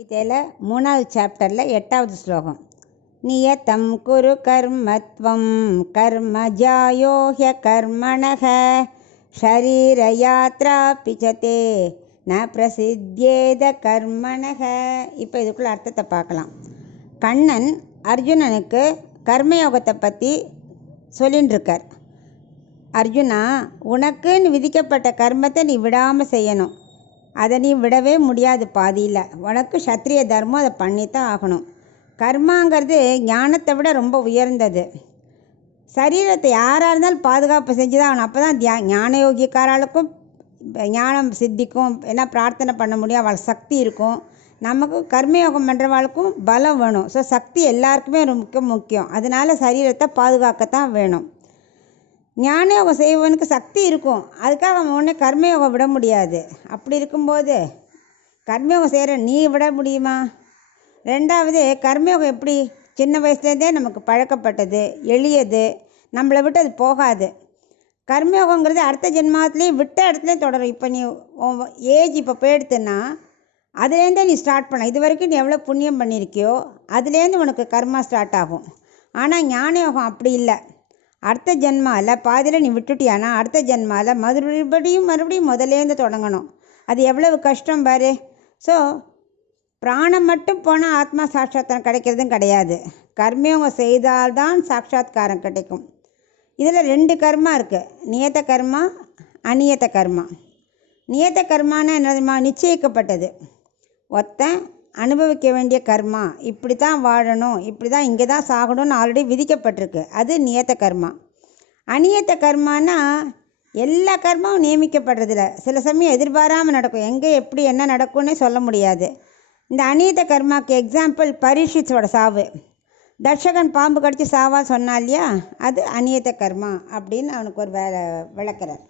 கீதையில் 3வது சாப்டரில் 8வது ஸ்லோகம். நியதம் குரு கர்மத்வம் கர்மஜாயோ ஹ்யகர்மணஹ ஷரீரயாத்ரா பிச்சதே ந பிரசித்யேத கர்மணஹ. இப்போ இதுக்குள்ள அர்த்தத்தை பார்க்கலாம். கண்ணன் அர்ஜுனனுக்கு கர்மயோகத்தை பற்றி சொல்லின்னு இருக்கார். அர்ஜுனா, உனக்குன்னு விதிக்கப்பட்ட கர்மத்தை நீ விடாமல் செய்யணும். அதை நீ விடவே முடியாது. பாதியில் உனக்கு சத்திரிய தர்மம் அதை பண்ணித்தான் ஆகணும். கர்மாங்கிறது ஞானத்தை விட ரொம்ப உயர்ந்தது. சரீரத்தை யாராக இருந்தாலும் பாதுகாப்பு செஞ்சு தான் ஆகணும். அப்போ தான் ஞான யோகிக்காராளுக்கும் ஞானம் சித்திக்கும். ஏன்னா பிரார்த்தனை பண்ண முடியும், அவள் சக்தி இருக்கும். நமக்கு கர்மயோகம் பண்ணுறவாளுக்கும் பலம் வேணும். ஸோ சக்தி எல்லாருக்குமே ரொம்ப முக்கியம். அதனால சரீரத்தை பாதுகாக்கத்தான் வேணும். ஞானயோகம் செய்வனுக்கு சக்தி இருக்கும், அதுக்காக அவன் உடனே கர்மயோகம் விட முடியாது. அப்படி இருக்கும்போது கர்மயோகம் செய்கிற நீ விட முடியுமா? ரெண்டாவது, கர்மயோகம் எப்படி சின்ன வயசுலேருந்தே நமக்கு பழக்கப்பட்டது, எளியது, நம்மளை விட்டு அது போகாது. கர்மயோகங்கிறது அடுத்த ஜென்மத்துலேயும் விட்ட இடத்துலையும் தொடரும். இப்போ நீ ஏஜ் இப்போ போயிடுத்துன்னா அதுலேருந்தே நீ ஸ்டார்ட் பண்ண. இது வரைக்கும் நீ எவ்வளோ புண்ணியம் பண்ணியிருக்கியோ அதுலேருந்து உனக்கு கர்மா ஸ்டார்ட் ஆகும். ஆனால் ஞானயோகம் அப்படி இல்லை. அடுத்த ஜென்மாவில் பாதியில் நீ விட்டுட்டியானா அடுத்த ஜென்மாவில் மறுபடியும் முதலேருந்து தொடங்கணும். அது எவ்வளவு கஷ்டம் பாரு. ஸோ பிராணம் மட்டும் போனால் ஆத்மா சாட்சாத்காரம் கிடைக்கிறதும் கிடையாது. கர்மயோகம் செய்தால்தான் சாட்சாத்காரம் கிடைக்கும். இதில் 2 கர்மா இருக்குது, நியத கர்மா, அநியத கர்மா. நியத கர்மானா என்னதுமா? நிச்சயிக்கப்பட்டது. ஒருத்தன் அனுபவிக்க வேண்டிய கர்மா, இப்படி தான் வாழணும், இப்படி தான் இங்கே தான் சாகணும்னு ஆல்ரெடி விதிக்கப்பட்டிருக்கு, அது நியத்த கர்மா. அநியத்த கர்மானா எல்லா கர்மாவும் நியமிக்கப்படுறதில்ல. சில சமயம் எதிர்பாராமல் நடக்கும், எங்கே எப்படி என்ன நடக்கும்னே சொல்ல முடியாது. இந்த அநியத்த கர்மாவுக்கு எக்ஸாம்பிள் பரீட்சித்தோட சாவு. தர்ஷகன் பாம்பு கடிச்சு சாவா சொன்னா இல்லையா, அது அநியத்த கர்மா அப்படின்னு அவனுக்கு ஒரு விளக்குறார்.